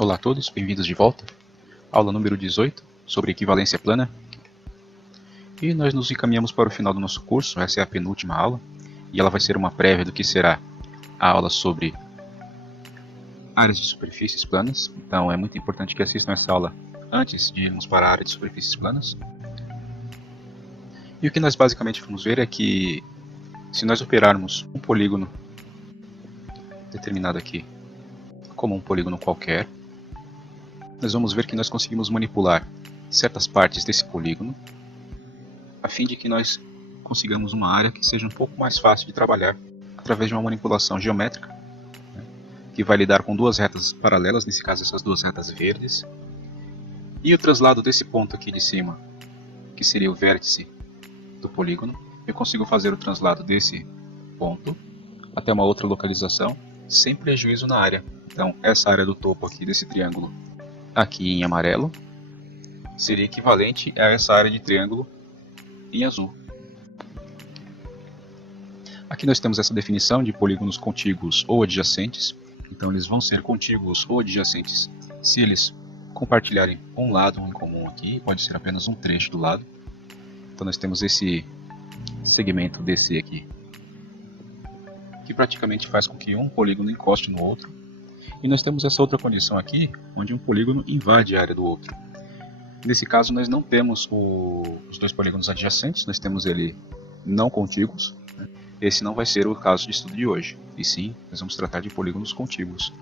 Olá a todos, bem-vindos de volta. Aula número 18, sobre equivalência plana. E nós nos encaminhamos para o final do nosso curso, essa é a penúltima aula. E ela vai ser uma prévia do que será a aula sobre áreas de superfícies planas. Então é muito importante que assistam essa aula antes de irmos para a área de superfícies planas. E o que nós basicamente vamos ver é que se nós operarmos um polígono determinado aqui como um polígono qualquer, nós vamos ver que nós conseguimos manipular certas partes desse polígono a fim de que nós consigamos uma área que seja um pouco mais fácil de trabalhar através de uma manipulação geométrica, que vai lidar com duas retas paralelas, nesse caso essas duas retas verdes, e o translado desse ponto aqui de cima, que seria o vértice do polígono. Eu consigo fazer o translado desse ponto até uma outra localização sem prejuízo na área. Então essa área do topo aqui desse triângulo aqui em amarelo seria equivalente a essa área de triângulo em azul. Aqui nós temos essa definição de polígonos contíguos ou adjacentes. Então eles vão ser contíguos ou adjacentes se eles compartilharem um lado em comum aqui, pode ser apenas um trecho do lado. Então nós temos esse segmento DC aqui, que praticamente faz com que um polígono encoste no outro. E nós temos essa outra condição aqui, onde um polígono invade a área do outro. Nesse caso nós não temos os dois polígonos adjacentes, nós temos ele não contíguos. Esse não vai ser o caso de estudo de hoje, e sim, nós vamos tratar de polígonos contíguos.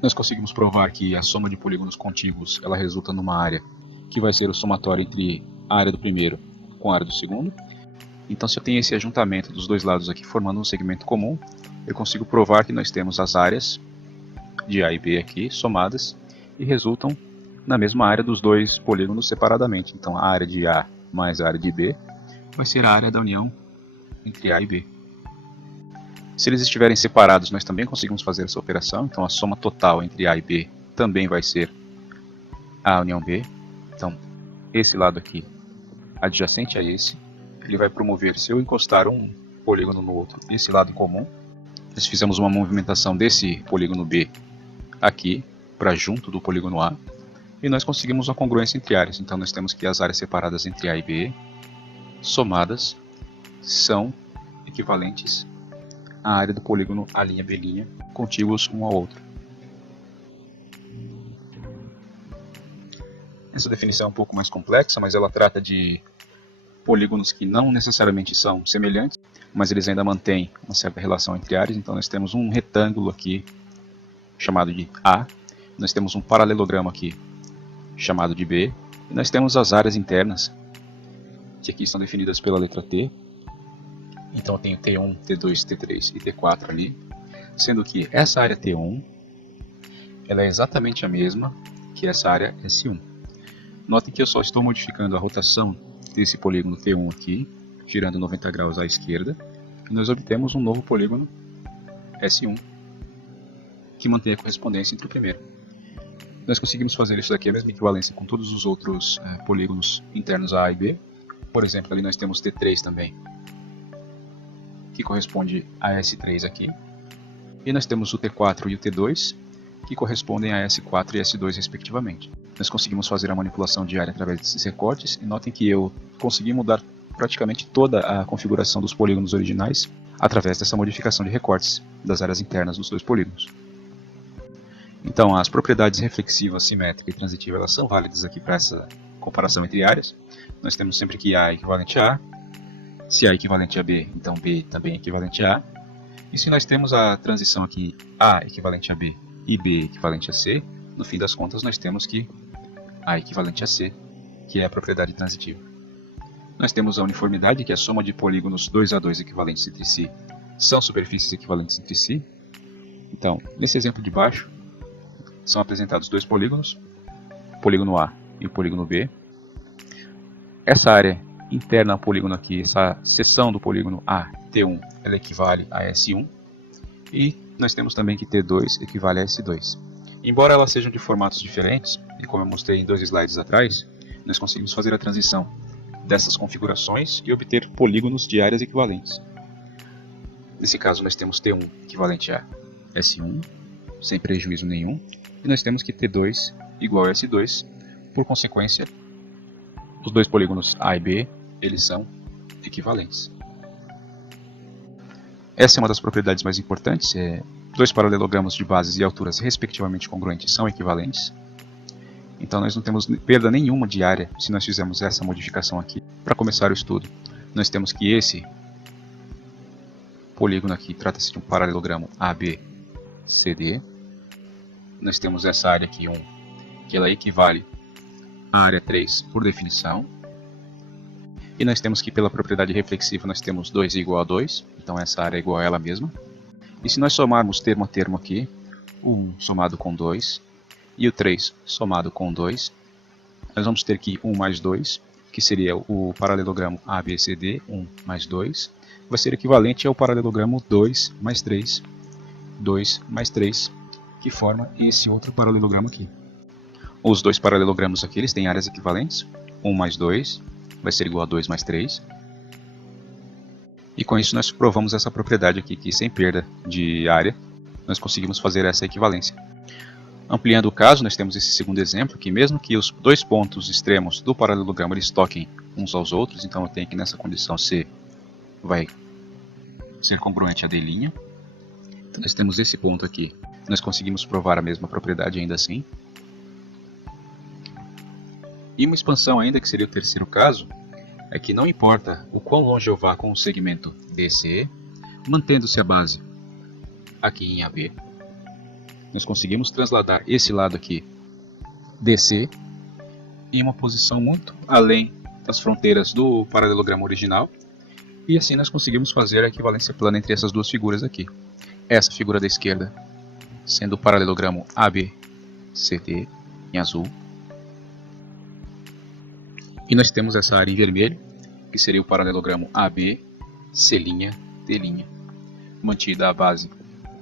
Nós conseguimos provar que a soma de polígonos contíguos ela resulta numa área que vai ser o somatório entre a área do primeiro com a área do segundo. Então se eu tenho esse ajuntamento dos dois lados aqui formando um segmento comum, eu consigo provar que nós temos as áreas de A e B aqui somadas e resultam na mesma área dos dois polígonos separadamente. Então a área de A mais a área de B vai ser a área da união entre A e B. Se eles estiverem separados, nós também conseguimos fazer essa operação. Então a soma total entre A e B também vai ser a união B. Então esse lado aqui adjacente a esse, ele vai promover, se eu encostar um polígono no outro, esse lado em comum. Nós fizemos uma movimentação desse polígono B aqui para junto do polígono A e nós conseguimos uma congruência entre áreas. Então nós temos que as áreas separadas entre A e B somadas são equivalentes à área do polígono A', B', contíguos um ao outro. Essa definição é um pouco mais complexa, mas ela trata de polígonos que não necessariamente são semelhantes, mas eles ainda mantêm uma certa relação entre áreas. Então nós temos um retângulo aqui chamado de A, nós temos um paralelogramo aqui chamado de B, e nós temos as áreas internas, que aqui estão definidas pela letra T. Então eu tenho T1, T2, T3 e T4 ali, sendo que essa área T1 ela é exatamente a mesma que essa área S1. Notem que eu só estou modificando a rotação desse polígono T1 aqui, girando 90 graus à esquerda, e nós obtemos um novo polígono S1, que mantém a correspondência entre o primeiro. Nós conseguimos fazer isso daqui, a mesma equivalência com todos os outros polígonos internos A e B. Por exemplo, ali nós temos T3 também, que corresponde a S3 aqui. E nós temos o T4 e o T2, que correspondem a S4 e S2 respectivamente. Nós conseguimos fazer a manipulação de área através desses recortes, e notem que eu consegui mudar praticamente toda a configuração dos polígonos originais através dessa modificação de recortes das áreas internas dos dois polígonos. Então as propriedades reflexiva, simétrica e transitiva elas são válidas aqui para essa comparação entre áreas. Nós temos sempre que A é equivalente a A, se A é equivalente a B, então B também é equivalente a A. E se nós temos a transição aqui A equivalente a B e B equivalente a C, no fim das contas nós temos que A equivalente a C, que é a propriedade transitiva. Nós temos a uniformidade, que é a soma de polígonos 2A2 equivalentes entre si são superfícies equivalentes entre si. Então, nesse exemplo de baixo, são apresentados dois polígonos, o polígono A e o polígono B. Essa área interna ao polígono aqui, essa seção do polígono A, T1, ela equivale a S1. E nós temos também que T2 equivale a S2. Embora elas sejam de formatos diferentes, e como eu mostrei em 2 slides atrás, nós conseguimos fazer a transição dessas configurações e obter polígonos de áreas equivalentes. Nesse caso nós temos T1 equivalente a S1, sem prejuízo nenhum, e nós temos que T2 igual a S2, por consequência, os dois polígonos A e B, eles são equivalentes. Essa é uma das propriedades mais importantes, dois paralelogramos de bases e alturas respectivamente congruentes são equivalentes. Então nós não temos perda nenhuma de área se nós fizermos essa modificação aqui. Para começar o estudo, nós temos que esse polígono aqui trata-se de um paralelogramo ABCD. Nós temos essa área aqui 1, que ela equivale à área 3 por definição. E nós temos que, pela propriedade reflexiva, nós temos 2 igual a 2, então essa área é igual a ela mesma. E se nós somarmos termo a termo aqui, o 1 somado com 2 e o 3 somado com 2, nós vamos ter que 1 mais 2, que seria o paralelogramo ABCD, 1 mais 2, vai ser equivalente ao paralelogramo 2 mais 3, 2 mais 3, que forma esse outro paralelogramo aqui. Os dois paralelogramos aqui eles têm áreas equivalentes, 1 mais 2 vai ser igual a 2 mais 3. E com isso nós provamos essa propriedade aqui, que sem perda de área, nós conseguimos fazer essa equivalência. Ampliando o caso, nós temos esse segundo exemplo, que mesmo que os dois pontos extremos do paralelogramo eles toquem uns aos outros, então eu tenho que nessa condição C vai ser congruente a D'. Então nós temos esse ponto aqui, nós conseguimos provar a mesma propriedade ainda assim. E uma expansão ainda, que seria o terceiro caso, é que não importa o quão longe eu vá com o segmento DC, mantendo-se a base aqui em AB, nós conseguimos trasladar esse lado aqui, DC, em uma posição muito além das fronteiras do paralelogramo original, e assim nós conseguimos fazer a equivalência plana entre essas duas figuras aqui. Essa figura da esquerda sendo o paralelogramo ABCD em azul, e nós temos essa área em vermelho, que seria o paralelogramo AB, C', D'. Mantida a base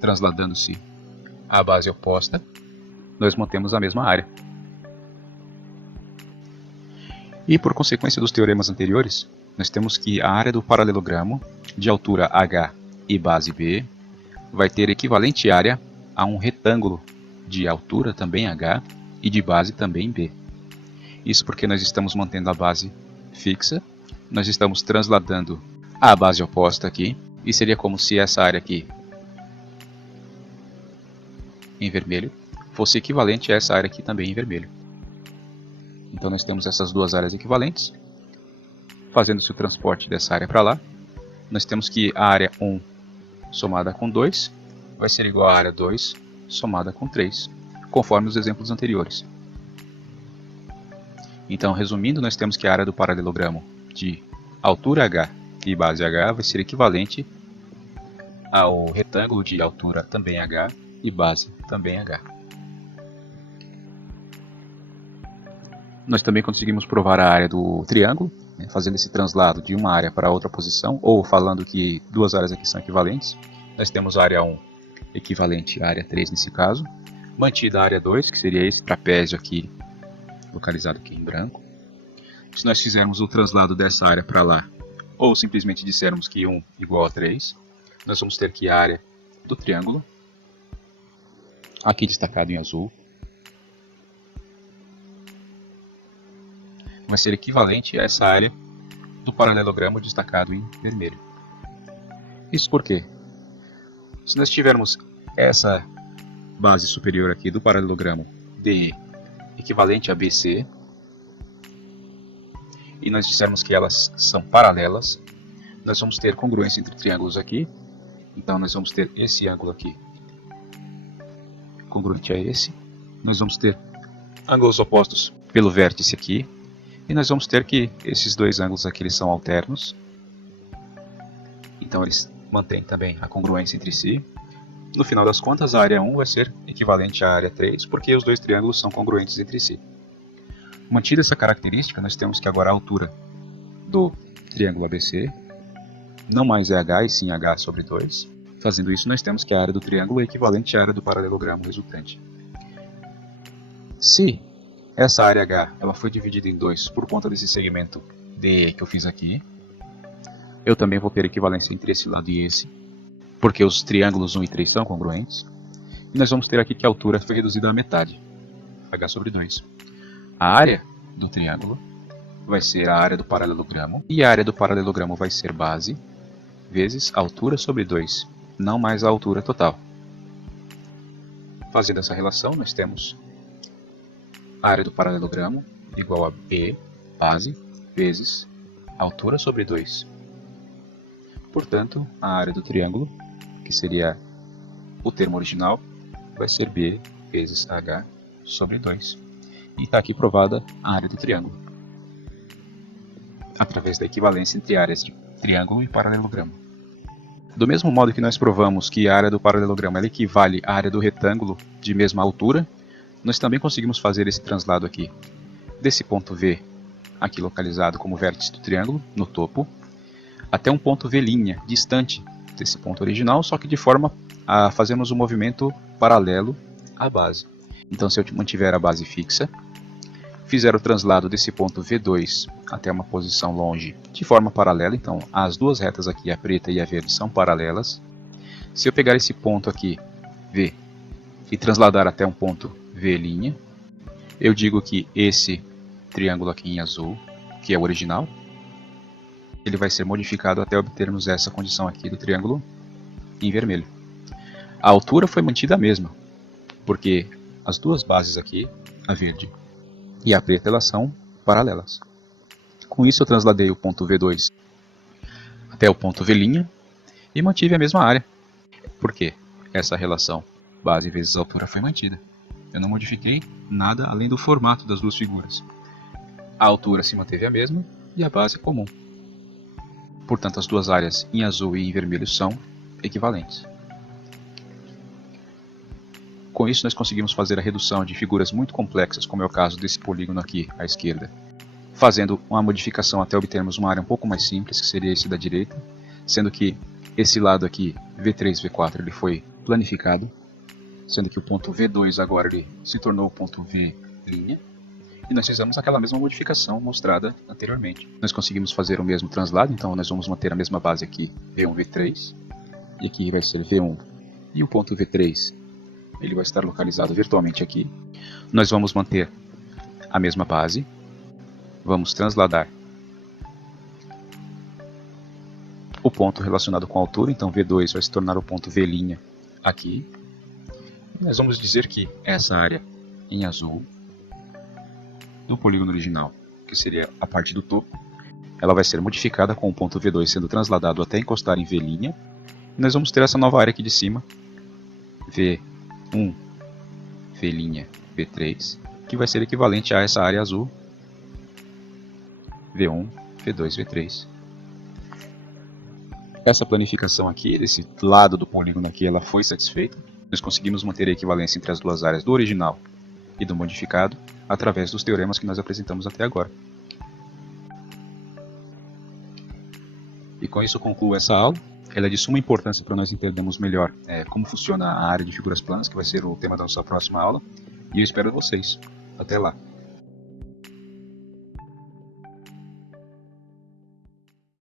trasladando-se à base oposta, nós mantemos a mesma área. E por consequência dos teoremas anteriores, nós temos que a área do paralelogramo de altura H e base B vai ter equivalente área a um retângulo de altura também H e de base também B. Isso porque nós estamos mantendo a base fixa, nós estamos trasladando a base oposta aqui, e seria como se essa área aqui, em vermelho, fosse equivalente a essa área aqui também em vermelho. Então nós temos essas duas áreas equivalentes. Fazendo-se o transporte dessa área para lá, nós temos que a área 1 somada com 2 vai ser igual à área 2 somada com 3, conforme os exemplos anteriores. Então, resumindo, nós temos que a área do paralelogramo de altura H e base H vai ser equivalente ao retângulo de altura também H e base também H. Nós também conseguimos provar a área do triângulo, fazendo esse translado de uma área para outra posição, ou falando que duas áreas aqui são equivalentes. Nós temos a área 1 equivalente à área 3 nesse caso, mantida a área 2, que seria esse trapézio aqui, localizado aqui em branco. Se nós fizermos o translado dessa área para lá, ou simplesmente dissermos que 1 igual a 3, nós vamos ter que a área do triângulo, aqui destacado em azul, vai ser equivalente a essa área do paralelogramo destacado em vermelho. Isso por quê? Se nós tivermos essa base superior aqui do paralelogramo DE equivalente a BC, e nós dissermos que elas são paralelas, nós vamos ter congruência entre triângulos aqui. Então nós vamos ter esse ângulo aqui congruente a esse, nós vamos ter ângulos opostos pelo vértice aqui, e nós vamos ter que esses dois ângulos aqui eles são alternos, então eles mantêm também a congruência entre si. No final das contas, a área 1 vai ser equivalente à área 3, porque os dois triângulos são congruentes entre si. Mantida essa característica, nós temos que agora a altura do triângulo ABC não mais é H, e sim H sobre 2. Fazendo isso, nós temos que a área do triângulo é equivalente à área do paralelogramo resultante. Se essa área H ela foi dividida em 2 por conta desse segmento DE que eu fiz aqui, eu também vou ter equivalência entre esse lado e esse, porque os triângulos 1 e 3 são congruentes. E nós vamos ter aqui que a altura foi reduzida à metade, h sobre 2. A área do triângulo vai ser a área do paralelogramo, e a área do paralelogramo vai ser base vezes a altura sobre 2, não mais a altura total. Fazendo essa relação, nós temos a área do paralelogramo igual a B, base, vezes a altura sobre 2. Portanto, a área do triângulo, que seria o termo original, vai ser B vezes H sobre 2. E está aqui provada a área do triângulo, através da equivalência entre áreas de triângulo e paralelogramo. Do mesmo modo que nós provamos que a área do paralelogramo ela equivale à área do retângulo de mesma altura, nós também conseguimos fazer esse translado aqui, desse ponto V, aqui localizado como vértice do triângulo, no topo, até um ponto V' distante desse ponto original, só que de forma a fazermos um movimento paralelo à base. Então, se eu mantiver a base fixa, fizer o translado desse ponto V2 até uma posição longe de forma paralela, então as duas retas aqui, a preta e a verde, são paralelas. Se eu pegar esse ponto aqui, V, e trasladar até um ponto V', eu digo que esse triângulo aqui em azul, que é o original, ele vai ser modificado até obtermos essa condição aqui do triângulo em vermelho. A altura foi mantida a mesma, porque as duas bases aqui, a verde e a preta, elas são paralelas. Com isso eu transladei o ponto V2 até o ponto V' e mantive a mesma área. Por quê? Essa relação base vezes altura foi mantida. Eu não modifiquei nada além do formato das duas figuras. A altura se manteve a mesma e a base é comum. Portanto, as duas áreas em azul e em vermelho são equivalentes. Com isso, nós conseguimos fazer a redução de figuras muito complexas, como é o caso desse polígono aqui à esquerda, fazendo uma modificação até obtermos uma área um pouco mais simples, que seria esse da direita, sendo que esse lado aqui, V3, V4, ele foi planificado, sendo que o ponto V2 agora ele se tornou o ponto V', e nós fizemos aquela mesma modificação mostrada anteriormente. Nós conseguimos fazer o mesmo translado, então nós vamos manter a mesma base aqui, V1, V3, e aqui vai ser V1, e o ponto V3 ele vai estar localizado virtualmente aqui. Nós vamos manter a mesma base, vamos transladar o ponto relacionado com a altura, então V2 vai se tornar o ponto V' aqui. E nós vamos dizer que essa área em azul do polígono original, que seria a parte do topo, ela vai ser modificada com o ponto V2 sendo transladado até encostar em V'. E nós vamos ter essa nova área aqui de cima, V1, V', V3, que vai ser equivalente a essa área azul, V1, V2, V3. Essa planificação aqui, desse lado do polígono aqui, ela foi satisfeita. Nós conseguimos manter a equivalência entre as duas áreas do original e do modificado, através dos teoremas que nós apresentamos até agora. E com isso eu concluo essa aula. Ela é de suma importância para nós entendermos melhor como funciona a área de figuras planas, que vai ser o tema da nossa próxima aula. E eu espero vocês. Até lá!